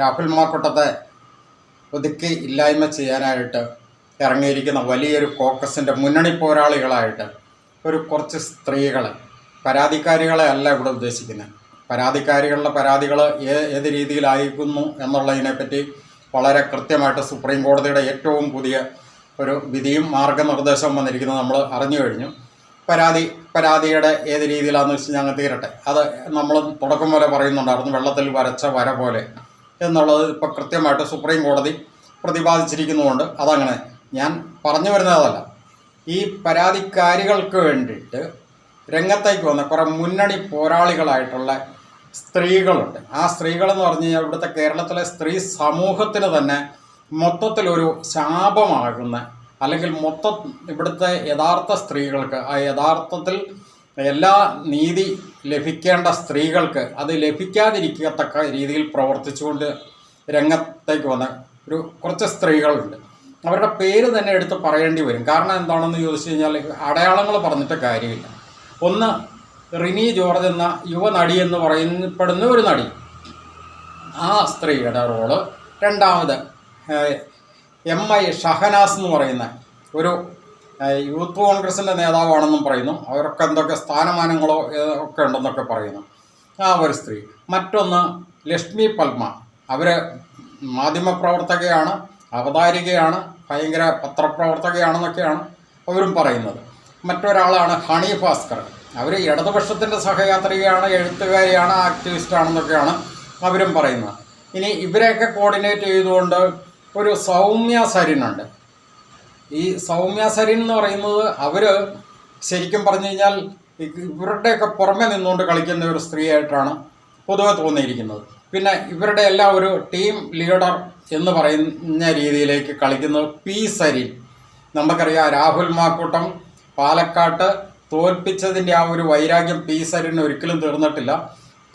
രാഹുൽ മാക്കൂട്ടത്തെ ഒതുക്കി ഇല്ലായ്മ ചെയ്യാനായിട്ട് ഇറങ്ങിയിരിക്കുന്ന വലിയൊരു കോക്കസിന്റെ മുന്നണി പോരാളികളായിട്ട് ഒരു കുറച്ച് സ്ത്രീകൾ പരാതിക്കാരികളെ അല്ല ഇവിടെ ഉദ്ദേശിക്കുന്നത്. പരാതിക്കാരികളുടെ പരാതികൾ ഏത് രീതിയിലായിരിക്കുന്നു എന്നുള്ളതിനെപ്പറ്റി വളരെ കൃത്യമായിട്ട് സുപ്രീം കോടതിയുടെ ഏറ്റവും പുതിയ ഒരു വിധിയും മാർഗനിർദ്ദേശവും വന്നിരിക്കുന്നത് നമ്മൾ അറിഞ്ഞു കഴിഞ്ഞു. പരാതി പരാതിയുടെ ഏത് രീതിയിലാണെന്ന് വെച്ച് ഞങ്ങൾ തീരട്ടെ. അത് നമ്മൾ തുടക്കം പോലെ പറയുന്നുണ്ടായിരുന്നു. വെള്ളത്തിൽ വരച്ച വര പോലെ. എന്നുള്ളത് ഇപ്പോൾ കൃത്യമായിട്ട് സുപ്രീം കോടതി പ്രതിപാദിച്ചിരിക്കുന്നതുകൊണ്ട് അതങ്ങനെ ഞാൻ പറഞ്ഞു വരുന്നതല്ല. ഈ പരാതിക്കാരികൾക്ക് വേണ്ടിയിട്ട് രംഗത്തേക്ക് വന്ന കുറേ മുന്നണി പോരാളികളായിട്ടുള്ള സ്ത്രീകളുണ്ട്. ആ സ്ത്രീകളെന്ന് പറഞ്ഞു കഴിഞ്ഞാൽ ഇവിടുത്തെ കേരളത്തിലെ സ്ത്രീ സമൂഹത്തിന് തന്നെ മൊത്തത്തിലൊരു ശാപമാകുന്ന അല്ലെങ്കിൽ മൊത്തം ഇവിടുത്തെ യഥാർത്ഥ സ്ത്രീകൾക്ക് ആ യഥാർത്ഥത്തിൽ എല്ലാ നീതി ലഭിക്കേണ്ട സ്ത്രീകൾക്ക് അത് ലഭിക്കാതിരിക്കത്തക്ക രീതിയിൽ പ്രവർത്തിച്ചുകൊണ്ട് രംഗത്തേക്ക് വന്ന ഒരു കുറച്ച് സ്ത്രീകളുണ്ട്. അവരുടെ പേര് തന്നെ എടുത്ത് പറയേണ്ടി വരും. കാരണം എന്താണെന്ന് ചോദിച്ചു കഴിഞ്ഞാൽ അടയാളങ്ങൾ പറഞ്ഞിട്ട് കാര്യമില്ല. ഒന്ന് റിനി ജോർജ് എന്ന യുവനടി എന്ന് പറയപ്പെടുന്ന ഒരു നടി. ആ സ്ത്രീയുടെ റോൾ. രണ്ടാമത് എം ഐ ഷഹനാസ് എന്ന് പറയുന്ന ഒരു യൂത്ത് കോൺഗ്രസിന്റെ നേതാവാണെന്നും പറയുന്നു. അവരൊക്കെ എന്തൊക്കെ സ്ഥാനമാനങ്ങളോ ഒക്കെ ഉണ്ടെന്നൊക്കെ പറയുന്നു. ആ ഒരു സ്ത്രീ. മറ്റൊന്ന് ലക്ഷ്മി പത്മ. അവർ മാധ്യമപ്രവർത്തകയാണ് അവതാരികയാണ് ഭയങ്കര പത്രപ്രവർത്തകയാണെന്നൊക്കെയാണ് അവരും പറയുന്നത്. മറ്റൊരാളാണ് ഹണി ഭാസ്കർ. അവർ ഇടതുപക്ഷത്തിന്റെ സഹയാത്രികയാണ് എഴുത്തുകാരിയാണ് ആക്ടിവിസ്റ്റാണെന്നൊക്കെയാണ് അവരും പറയുന്നത്. ഇനി ഇവരെയൊക്കെ കോർഡിനേറ്റ് ചെയ്തുകൊണ്ട് ഒരു സൗമ്യ സരിനുണ്ട് ഈ സൗമ്യ സരിൻ എന്ന് പറയുന്നത് അവർ ശരിക്കും പറഞ്ഞു കഴിഞ്ഞാൽ ഇവരുടെയൊക്കെ പുറമെ നിന്നുകൊണ്ട് കളിക്കുന്ന ഒരു സ്ത്രീയായിട്ടാണ് പൊതുവെ തോന്നിയിരിക്കുന്നത്. പിന്നെ ഇവരുടെ എല്ലാം ഒരു ടീം ലീഡർ എന്ന് പറയുന്ന രീതിയിലേക്ക് കളിക്കുന്നത് പി സരിൻ. നമുക്കറിയാം രാഹുൽ മാക്കൂട്ടം പാലക്കാട്ട് തോൽപ്പിച്ചതിന്റെ ആ ഒരു വൈരാഗ്യം പി സരിന് ഒരിക്കലും തീർന്നിട്ടില്ല.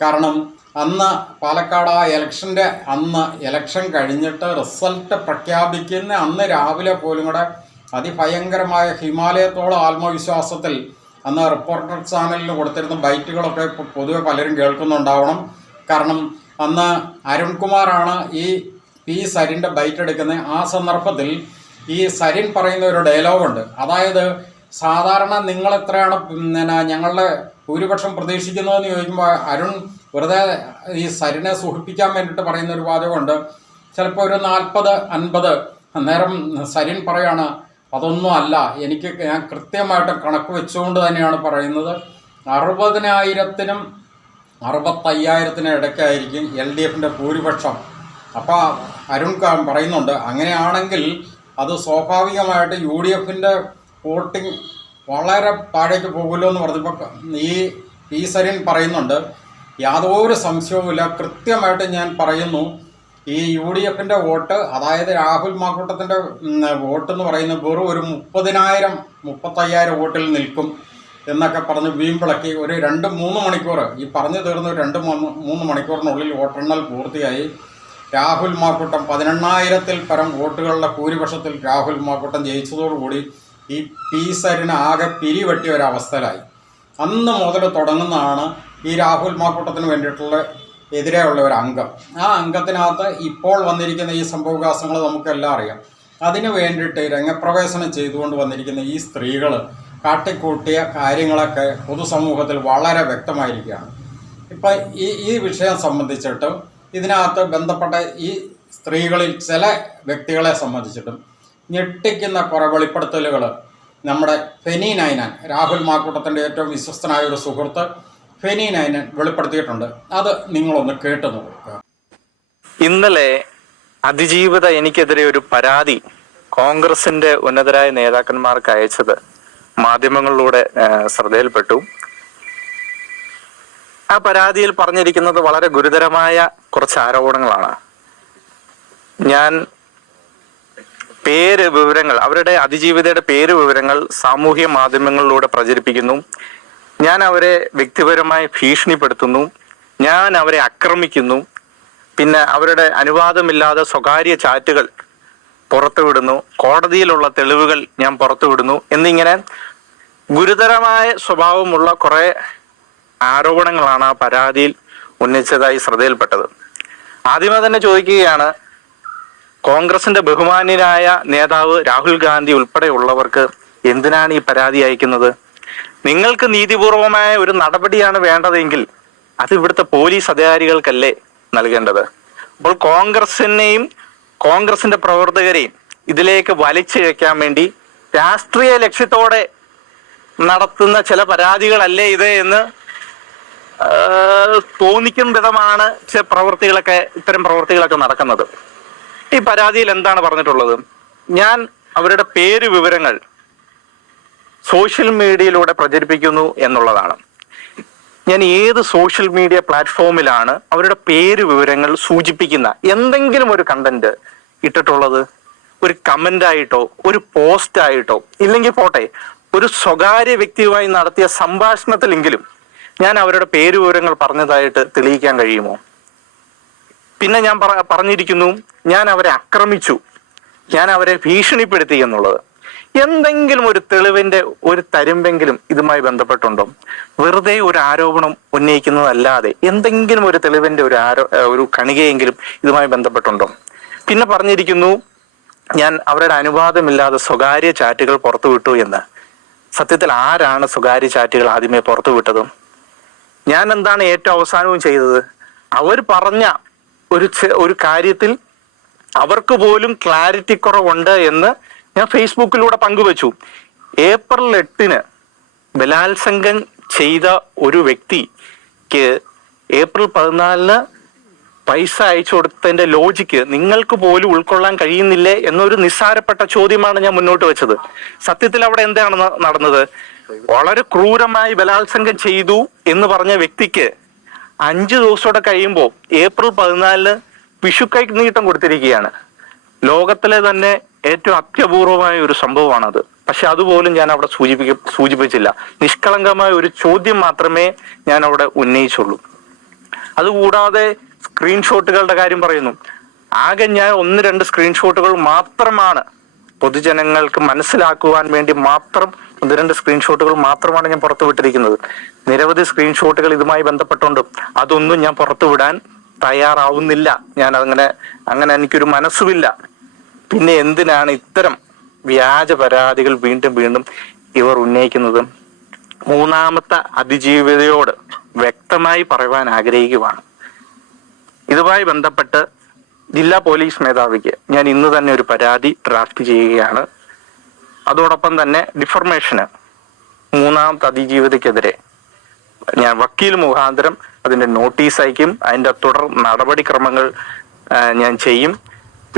കാരണം അന്ന് പാലക്കാട് ആ ഇലക്ഷന്റെ അന്ന് ഇലക്ഷൻ കഴിഞ്ഞിട്ട് റിസൾട്ട് പ്രഖ്യാപിക്കുന്ന അന്ന് രാവിലെ പോലും കൂടെ അതിഭയങ്കരമായ ഹിമാലയത്തോളം ആത്മവിശ്വാസത്തിൽ അന്ന് റിപ്പോർട്ടർ ചാനലിന് കൊടുത്തിരുന്ന ബൈറ്റുകളൊക്കെ പൊതുവെ പലരും കേൾക്കുന്നുണ്ടാവണം. കാരണം അന്ന് അരുൺകുമാറാണ് ഈ പി സരിന്റെ ബൈറ്റ് എടുക്കുന്നത് ആ സന്ദർഭത്തിൽ ഈ സരിൻ പറയുന്ന ഒരു ഡയലോഗുണ്ട്. അതായത് സാധാരണ നിങ്ങൾ എത്രയാണ് പിന്നെ ഞങ്ങളുടെ ഭൂരിപക്ഷം പ്രതീക്ഷിക്കുന്നതെന്ന് ചോദിക്കുമ്പോൾ അരുൺ വെറുതെ ഈ സരിനെ സുഖിപ്പിക്കാൻ വേണ്ടിയിട്ട് പറയുന്ന ഒരു വാചകമുണ്ട്. ചിലപ്പോൾ ഒരു നാൽപ്പത് അൻപത് അന്നേരം സരിൻ പറയാണ് അതൊന്നും അല്ല എനിക്ക് ഞാൻ കൃത്യമായിട്ട് കണക്ക് വെച്ചുകൊണ്ട് തന്നെയാണ് പറയുന്നത്. അറുപതിനായിരത്തിനും അറുപത്തയ്യായിരത്തിനും ഇടയ്ക്കായിരിക്കും എൽ ഡി എഫിന്റെ ഭൂരിപക്ഷം. അപ്പോൾ അരുൺ പറയുന്നുണ്ട് അങ്ങനെയാണെങ്കിൽ അത് സ്വാഭാവികമായിട്ട് യു ഡി എഫിന്റെ വോട്ടിംഗ് വളരെ താഴേക്ക് പോകുമല്ലോ എന്ന് പറഞ്ഞപ്പോൾ ഈ പി സരിൻ പറയുന്നുണ്ട്. യാതൊരു സംശയവുമില്ല. കൃത്യമായിട്ട് ഞാൻ പറയുന്നു ഈ യു ഡി എഫിന്റെ വോട്ട് അതായത് രാഹുൽ മാക്കൂട്ടത്തിന്റെ വോട്ട് എന്ന് പറയുന്നത് വെറും ഒരു മുപ്പതിനായിരം മുപ്പത്തയ്യായിരം വോട്ടിൽ നിൽക്കും എന്നൊക്കെ പറഞ്ഞ് വീമ്പിളക്കി ഒരു രണ്ട് മൂന്ന് മണിക്കൂർ ഈ പറഞ്ഞു തീർന്ന ഒരു രണ്ട് മൂന്ന് മൂന്ന് മണിക്കൂറിനുള്ളിൽ വോട്ടെണ്ണൽ പൂർത്തിയായി. രാഹുൽ മാക്കൂട്ടം പതിനെണ്ണായിരത്തിൽ പരം വോട്ടുകളുടെ ഭൂരിപക്ഷത്തിൽ രാഹുൽ മാക്കൂട്ടം ജയിച്ചതോടുകൂടി ഈ പി ആകെ പിരിവെട്ടിയ ഒരവസ്ഥയിലായി. അന്ന് മുതൽ തുടങ്ങുന്നതാണ് ഈ രാഹുൽ മാക്കൂട്ടത്തിന് വേണ്ടിയിട്ടുള്ള എതിരെയുള്ള ഒരു അംഗം. ആ അംഗത്തിനകത്ത് ഇപ്പോൾ വന്നിരിക്കുന്ന ഈ സംഭവവികാസങ്ങൾ നമുക്കെല്ലാം അറിയാം. അതിനു വേണ്ടിയിട്ട് രംഗപ്രവേശനം ചെയ്തുകൊണ്ട് വന്നിരിക്കുന്ന ഈ സ്ത്രീകൾ കാട്ടിക്കൂട്ടിയ കാര്യങ്ങളൊക്കെ പൊതുസമൂഹത്തിൽ വളരെ വ്യക്തമായിരിക്കുകയാണ്. ഇപ്പം ഈ ഈ വിഷയം സംബന്ധിച്ചിട്ടും ഇതിനകത്ത് ബന്ധപ്പെട്ട ഈ സ്ത്രീകളിൽ ചില വ്യക്തികളെ സംബന്ധിച്ചിട്ടും ഞെട്ടിക്കുന്ന കുറേ വെളിപ്പെടുത്തലുകൾ നമ്മുടെ ഫെനി നൈനാൻ രാഹുൽ മാക്കൂട്ടത്തിന്റെ ഏറ്റവും വിശ്വസ്തനായ ഒരു സുഹൃത്ത് ഫെനി നൈനാൻ വെളിപ്പെടുത്തിയിട്ടുണ്ട്. അത് നിങ്ങളൊന്ന് കേട്ടു നോക്കുക. ഇന്നലെ അതിജീവിത എനിക്കെതിരെ ഒരു പരാതി കോൺഗ്രസിന്റെ ഉന്നതരായ നേതാക്കന്മാർക്ക് അയച്ചത് മാധ്യമങ്ങളിലൂടെ ശ്രദ്ധയിൽപ്പെട്ടു. ആ പരാതിയിൽ പറഞ്ഞിരിക്കുന്നത് വളരെ ഗുരുതരമായ കുറച്ച് ആരോപണങ്ങളാണ്. ഞാൻ പേര് വിവരങ്ങൾ അവരുടെ അതിജീവിതയുടെ പേര് വിവരങ്ങൾ സാമൂഹ്യ മാധ്യമങ്ങളിലൂടെ പ്രചരിപ്പിക്കുന്നു. ഞാൻ അവരെ വ്യക്തിപരമായി ഭീഷണിപ്പെടുത്തുന്നു. ഞാൻ അവരെ ആക്രമിക്കുന്നു. പിന്നെ അവരുടെ അനുവാദമില്ലാതെ സ്വകാര്യ ചാറ്റുകൾ പുറത്തുവിടുന്നു. കോടതിയിലുള്ള തെളിവുകൾ ഞാൻ പുറത്തുവിടുന്നു. എന്നിങ്ങനെ ഗുരുതരമായ സ്വഭാവമുള്ള കുറെ ആരോപണങ്ങളാണ് ആ പരാതിയിൽ ഉന്നയിച്ചതായി ശ്രദ്ധയിൽപ്പെട്ടത്. ആദ്യമേ തന്നെ ചോദിക്കുകയാണ് കോൺഗ്രസിന്റെ ബഹുമാന്യനായ നേതാവ് രാഹുൽ ഗാന്ധി ഉൾപ്പെടെയുള്ളവർക്ക് എന്തിനാണ് ഈ പരാതി അയക്കുന്നത്? നിങ്ങൾക്ക് നീതിപൂർവമായ ഒരു നടപടിയാണ് വേണ്ടതെങ്കിൽ അത് ഇവിടുത്തെ പോലീസ് അധികാരികൾക്കല്ലേ നൽകേണ്ടത്? അപ്പോൾ കോൺഗ്രസിനെയും കോൺഗ്രസിന്റെ പ്രവർത്തകരെയും ഇതിലേക്ക് വലിച്ചിഴക്കാൻ വേണ്ടി രാഷ്ട്രീയ ലക്ഷ്യത്തോടെ നടത്തുന്ന ചില പരാതികളല്ലേ ഇത് എന്ന് തോന്നിക്കും വിധമാണ് ചില പ്രവൃത്തികളൊക്കെ ഇത്തരം പ്രവർത്തികളൊക്കെ നടക്കുന്നത്. ഈ പരാതിയിൽ എന്താണ് പറഞ്ഞിട്ടുള്ളത്? ഞാൻ അവരുടെ പേര് വിവരങ്ങൾ സോഷ്യൽ മീഡിയയിലൂടെ പ്രചരിപ്പിക്കുന്നു എന്നുള്ളതാണ്. ഞാൻ ഏത് സോഷ്യൽ മീഡിയ പ്ലാറ്റ്ഫോമിലാണ് അവരുടെ പേര് വിവരങ്ങൾ സൂചിപ്പിക്കുന്ന എന്തെങ്കിലും ഒരു കണ്ടന്റ് ഇട്ടിട്ടുള്ളത്? ഒരു കമന്റ് ആയിട്ടോ ഒരു പോസ്റ്റ് ആയിട്ടോ ഇല്ലെങ്കിൽ പോട്ടെ ഒരു സ്വകാര്യ വ്യക്തിയുമായി നടത്തിയ സംഭാഷണത്തിലെങ്കിലും ഞാൻ അവരുടെ പേര് വിവരങ്ങൾ പറഞ്ഞതായിട്ട് തെളിയിക്കാൻ കഴിയുമോ? പിന്നെ ഞാൻ പറ- പറഞ്ഞിരിക്കുന്നു ഞാൻ അവരെ ആക്രമിച്ചു ഞാൻ അവരെ ഭീഷണിപ്പെടുത്തി എന്നുള്ളത്. എന്തെങ്കിലും ഒരു തെളിവിന്റെ ഒരു തരുമ്പെങ്കിലും ഇതുമായി ബന്ധപ്പെട്ടുണ്ടോ? വെറുതെ ഒരു ആരോപണം ഉന്നയിക്കുന്നതല്ലാതെ എന്തെങ്കിലും ഒരു തെളിവിന്റെ ഒരു ആരോ ഒരു കണികയെങ്കിലും ഇതുമായി ബന്ധപ്പെട്ടുണ്ടോ? പിന്നെ പറഞ്ഞിരിക്കുന്നു ഞാൻ അവരുടെ അനുവാദമില്ലാതെ സ്വകാര്യ ചാറ്റുകൾ പുറത്തുവിട്ടു എന്ന്. സത്യത്തിൽ ആരാണ് സ്വകാര്യ ചാറ്റുകൾ ആദ്യമേ പുറത്തുവിട്ടത് ഞാൻ എന്താണ് ഏറ്റവും അവസാനവും ചെയ്തത്? അവർ പറഞ്ഞ ഒരു ഒരു കാര്യത്തിൽ അവർക്ക് പോലും ക്ലാരിറ്റി കുറവുണ്ട് എന്ന് ഞാൻ ഫേസ്ബുക്കിലൂടെ പങ്കുവച്ചു. ഏപ്രിൽ എട്ടിന് ബലാത്സംഗം ചെയ്ത ഒരു വ്യക്തിക്ക് ഏപ്രിൽ പതിനാലിന് പൈസ അയച്ചു കൊടുത്തതിന്റെ ലോജിക്ക് നിങ്ങൾക്ക് പോലും ഉൾക്കൊള്ളാൻ കഴിയുന്നില്ലേ എന്നൊരു നിസ്സാരപ്പെട്ട ചോദ്യമാണ് ഞാൻ മുന്നോട്ട് വെച്ചത്. സത്യത്തിൽ അവിടെ എന്താണ് നടന്നത്? വളരെ ക്രൂരമായി ബലാത്സംഗം ചെയ്തു എന്ന് പറഞ്ഞ വ്യക്തിക്ക് അഞ്ചു ദിവസത്തോടെ കഴിയുമ്പോൾ ഏപ്രിൽ പതിനാലിന് വിഷുക്കൈ നീട്ടം കൊടുത്തിരിക്കുകയാണ്. ലോകത്തിലെ തന്നെ ഏറ്റവും അത്യപൂർവമായ ഒരു സംഭവമാണത്. പക്ഷെ അതുപോലും ഞാൻ അവിടെ സൂചിപ്പിക്ക സൂചിപ്പിച്ചില്ല. നിഷ്കളങ്കമായ ഒരു ചോദ്യം മാത്രമേ ഞാൻ അവിടെ ഉന്നയിച്ചുള്ളൂ. അതുകൂടാതെ സ്ക്രീൻഷോട്ടുകളുടെ കാര്യം പറയുന്നു. ആകെ ഞാൻ ഒന്ന് രണ്ട് സ്ക്രീൻഷോട്ടുകൾ മാത്രമാണ് പൊതുജനങ്ങൾക്ക് മനസ്സിലാക്കുവാൻ വേണ്ടി മാത്രം ഒന്ന് രണ്ട് സ്ക്രീൻഷോട്ടുകൾ മാത്രമാണ് ഞാൻ പുറത്തുവിട്ടിരിക്കുന്നത് നിരവധി സ്ക്രീൻഷോട്ടുകൾ ഇതുമായി ബന്ധപ്പെട്ടുണ്ട്. അതൊന്നും ഞാൻ പുറത്തുവിടാൻ തയ്യാറാവുന്നില്ല. ഞാൻ അങ്ങനെ അങ്ങനെ എനിക്കൊരു മനസ്സുമില്ല. പിന്നെ എന്തിനാണ് ഇത്തരം വ്യാജ പരാതികൾ വീണ്ടും വീണ്ടും ഇവർ ഉന്നയിക്കുന്നത്? മൂന്നാമത്തെ അതിജീവിതയോട് വ്യക്തമായി പറയുവാൻ ആഗ്രഹിക്കുവാണ്. ഇതുമായി ബന്ധപ്പെട്ട് ജില്ലാ പോലീസ് മേധാവിക്ക് ഞാൻ ഇന്ന് തന്നെ ഒരു പരാതി ഡ്രാഫ്റ്റ് ചെയ്യുകയാണ്. അതോടൊപ്പം തന്നെ ഡിഫർമേഷന് മൂന്നാമത്തെ അതിജീവിതയ്ക്കെതിരെ ഞാൻ വക്കീൽ മുഖാന്തരം അതിന്റെ നോട്ടീസ് അയക്കും. അതിന്റെ തുടർ നടപടിക്രമങ്ങൾ ഞാൻ ചെയ്യും.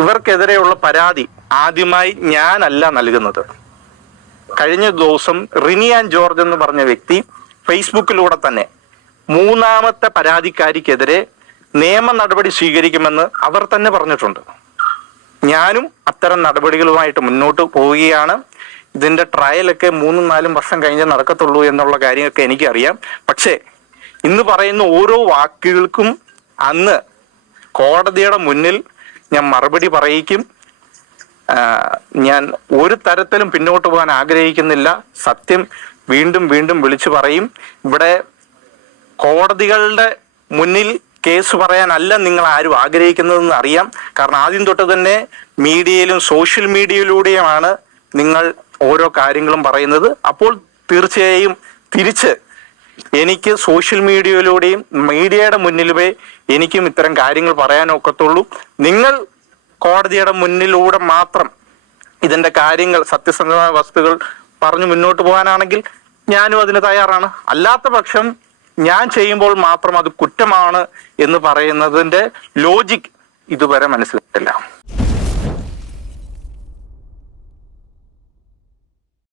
ഇവർക്കെതിരെയുള്ള പരാതി ആദ്യമായി ഞാനല്ല നൽകുന്നത്. കഴിഞ്ഞ ദിവസം റിനിയാൻ ജോർജ് എന്ന് പറഞ്ഞ വ്യക്തി ഫേസ്ബുക്കിലൂടെ തന്നെ മൂന്നാമത്തെ പരാതിക്കാരിക്കെതിരെ നിയമ നടപടി സ്വീകരിക്കുമെന്ന് അവർ തന്നെ പറഞ്ഞിട്ടുണ്ട്. ഞാനും അത്തരം നടപടികളുമായിട്ട് മുന്നോട്ട് പോവുകയാണ്. ഇതിന്റെ ട്രയലൊക്കെ മൂന്നും നാലും വർഷം കഴിഞ്ഞേ നടക്കത്തുള്ളൂ എന്നുള്ള കാര്യമൊക്കെ എനിക്കറിയാം. പക്ഷേ ഇന്ന് പറയുന്ന ഓരോ വാക്കുകൾക്കും അന്ന് കോടതിയുടെ മുന്നിൽ ഞാൻ മറുപടി പറയിക്കും. ഞാൻ ഒരു തരത്തിലും പിന്നോട്ട് പോകാൻ ആഗ്രഹിക്കുന്നില്ല. സത്യം വീണ്ടും വീണ്ടും വിളിച്ചു പറയും. ഇവിടെ കോടതികളുടെ മുന്നിൽ കേസ് പറയാനല്ല നിങ്ങൾ ആരും ആഗ്രഹിക്കുന്നതെന്ന് അറിയാം. കാരണം ആദ്യം തൊട്ട് തന്നെ മീഡിയയിലും സോഷ്യൽ മീഡിയയിലൂടെയുമാണ് നിങ്ങൾ ഓരോ കാര്യങ്ങളും പറയുന്നത്. അപ്പോൾ തീർച്ചയായും തിരിച്ച് എനിക്ക് സോഷ്യൽ മീഡിയയിലൂടെയും മീഡിയയുടെ മുന്നിലുമേ എനിക്കും ഇത്തരം കാര്യങ്ങൾ പറയാനൊക്കത്തുള്ളൂ നിങ്ങൾ കോടതിയുടെ മുന്നിലൂടെ മാത്രം ഇതിന്റെ കാര്യങ്ങൾ സത്യസന്ധമായ വസ്തുക്കൾ പറഞ്ഞു മുന്നോട്ട് പോകാനാണെങ്കിൽ ഞാനും അതിന് തയ്യാറാണ്. അല്ലാത്ത പക്ഷം ഞാൻ ചെയ്യുമ്പോൾ മാത്രം അത് കുറ്റമാണ് എന്ന് പറയുന്നതിന്റെ ലോജിക് ഇതുവരെ മനസ്സിലായിട്ടില്ല.